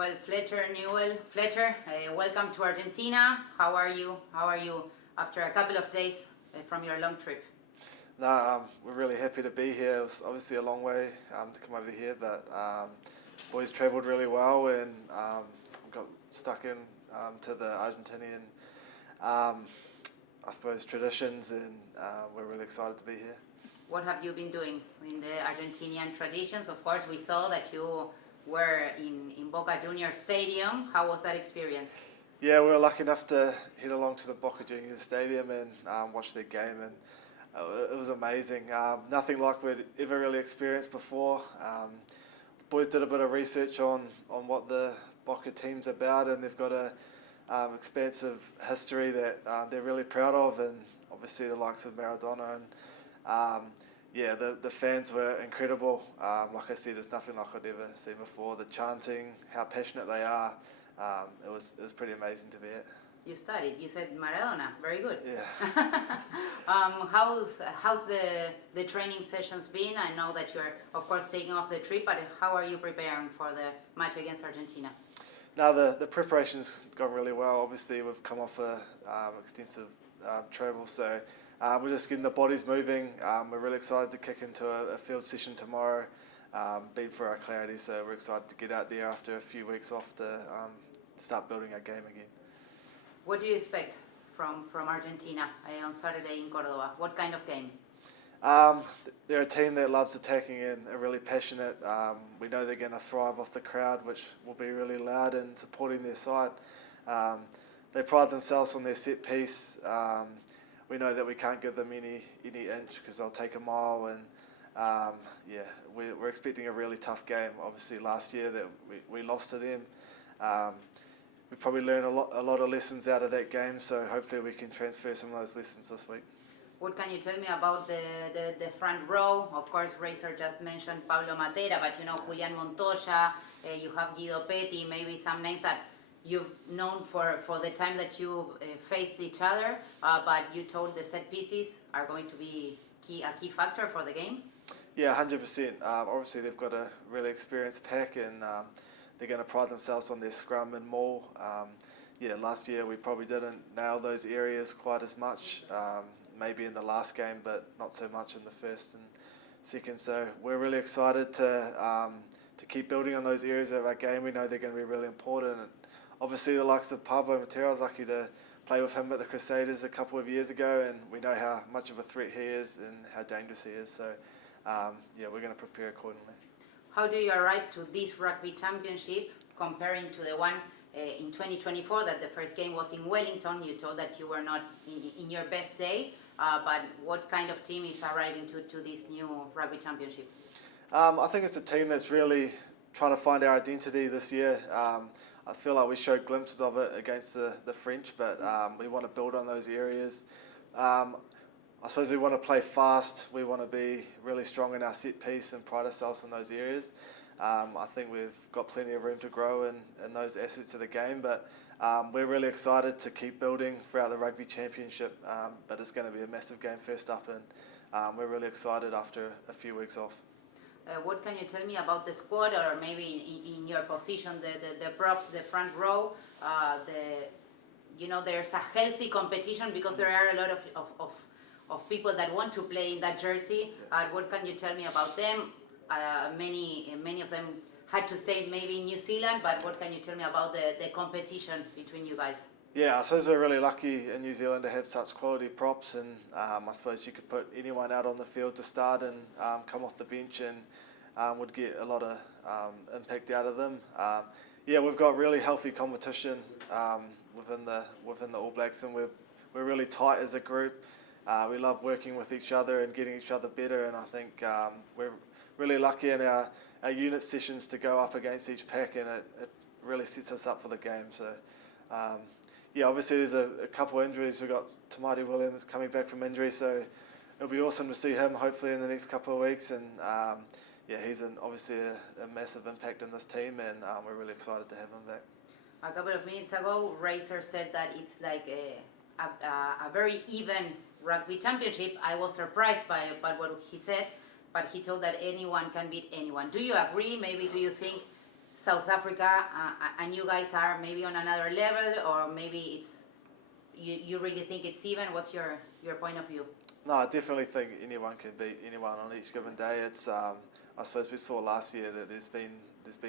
Well, Fletcher Newell, Fletcher, welcome to Argentina. How are you? How are you after a couple of days from your long trip? No, we're really happy to be here. It was obviously a long way to come over here, but boys travelled really well and got stuck in to the Argentinian, I suppose, traditions, and we're really excited to be here. What have you been doing in the Argentinian traditions? Of course, we saw that you were in Boca Juniors Stadium. How was that experience? Yeah, we were lucky enough to head along to the Boca Juniors Stadium and watch their game, and it was amazing. Nothing like we'd ever really experienced before. The boys did a bit of research on what the Boca team's about, and they've got a expansive history that they're really proud of, and obviously the likes of Maradona. And yeah, the fans were incredible. Like I said, it's nothing like I'd ever seen before. The chanting, how passionate they are, it was pretty amazing to be at. You studied. You said Maradona. Very good. Yeah. How's the training sessions been? I know that you're, of course, taking off the trip, but how are you preparing for the match against Argentina? No, the preparation's gone really well. Obviously, we've come off a extensive travel, so we're just getting the bodies moving. We're really excited to kick into a field session tomorrow, been for our clarity, so we're excited to get out there after a few weeks off to start building our game again. What do you expect from Argentina on Saturday in Cordoba? What kind of game? They're a team that loves attacking and are really passionate. We know they're going to thrive off the crowd, which will be really loud and supporting their side. They pride themselves on their set piece. We know that we can't give them any inch because they'll take a mile, and yeah, we're expecting a really tough game. Obviously, last year that we lost to them. We probably learned a lot of lessons out of that game, so hopefully we can transfer some of those lessons this week. What can you tell me about the front row? Of course, Razor just mentioned Pablo Matera, but you know, Julian Montoya, you have Guido Petty, maybe some names that you've known for the time that you faced each other, but you told the set pieces are going to be a key factor for the game? Yeah, 100%. Obviously, they've got a really experienced pack, and they're going to pride themselves on their scrum and maul. Yeah, last year we probably didn't nail those areas quite as much, maybe in the last game, but not so much in the first and second. So we're really excited to keep building on those areas of our game. We know they're going to be really important. And obviously, the likes of Pablo Matera, I was lucky to play with him at the Crusaders a couple of years ago, and we know how much of a threat he is and how dangerous he is. So yeah, we're going to prepare accordingly. How do you arrive to this rugby championship comparing to the one in 2024 that the first game was in Wellington? You told that you were not in your best day, but what kind of team is arriving to this new rugby championship? I think it's a team that's really trying to find our identity this year. I feel like we showed glimpses of it against the French, but we want to build on those areas. I suppose we want to play fast. We want to be really strong in our set piece and pride ourselves in those areas. I think we've got plenty of room to grow in those assets of the game, but we're really excited to keep building throughout the Rugby Championship, but it's going to be a massive game first up, and we're really excited after a few weeks off. What can you tell me about the squad, or maybe in your position, the props, the front row, you know, there's a healthy competition because there are a lot of people that want to play in that jersey. What can you tell me about them? Many of them had to stay maybe in New Zealand, but what can you tell me about the competition between you guys? Yeah, I suppose we're really lucky in New Zealand to have such quality props, and I suppose you could put anyone out on the field to start and come off the bench and would get a lot of impact out of them. Yeah, we've got really healthy competition within the All Blacks, and we're really tight as a group. We love working with each other and getting each other better, and I think we're really lucky in our unit sessions to go up against each pack, and it really sets us up for the game. So yeah, obviously there's a couple of injuries. We've got Tamati Williams coming back from injury, so it'll be awesome to see him hopefully in the next couple of weeks, and yeah, he's obviously a massive impact in this team, and we're really excited to have him back. A couple of minutes ago, Razor said that it's like a very even rugby championship. I was surprised by what he said, but he told that anyone can beat anyone. Do you agree? Maybe do you think South Africa, and you guys are maybe on another level, or maybe it's you really think it's even? What's your point of view? No, I definitely think anyone can beat anyone on each given day. It's I suppose we saw last year that there's been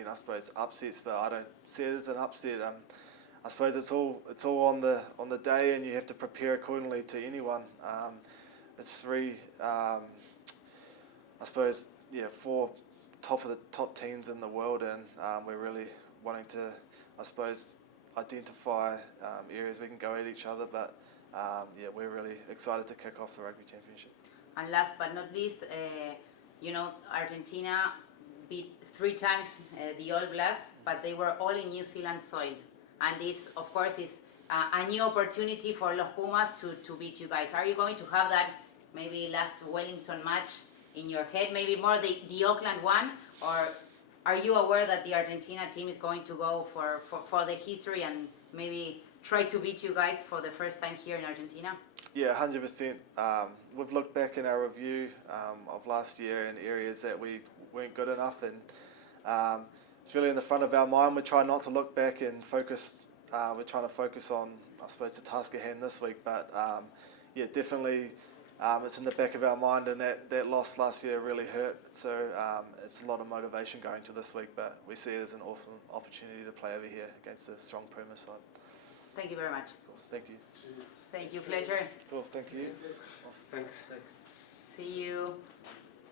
I suppose upsets, but I don't see it as an upset. I suppose it's all on the day, and you have to prepare accordingly to anyone. It's three, I suppose, four top teams in the world, and we're really wanting to, I suppose, identify areas we can go at each other. But we're really excited to kick off the Rugby Championship. And last but not least, Argentina beat 3 times the All Blacks, but they were all in New Zealand soil. And this, of course, is a new opportunity for Los Pumas to beat you guys. Are you going to have that maybe last Wellington match in your head, maybe more the Auckland one? Or are you aware that the Argentina team is going to go for the history and maybe try to beat you guys for the first time here in Argentina? Yeah, 100%. We've looked back in our review of last year in areas that we weren't good enough, and it's really in the front of our mind. We try not to look back and focus. We're trying to focus on, I suppose, the task at hand this week. But definitely, it's in the back of our mind, and that loss last year really hurt. So it's a lot of motivation going to this week. But we see it as an awesome opportunity to play over here against a strong Puma side. Thank you very much. Cool. Thank you. Thank you, Fletcher. Cool. Thank you. Thanks. See you.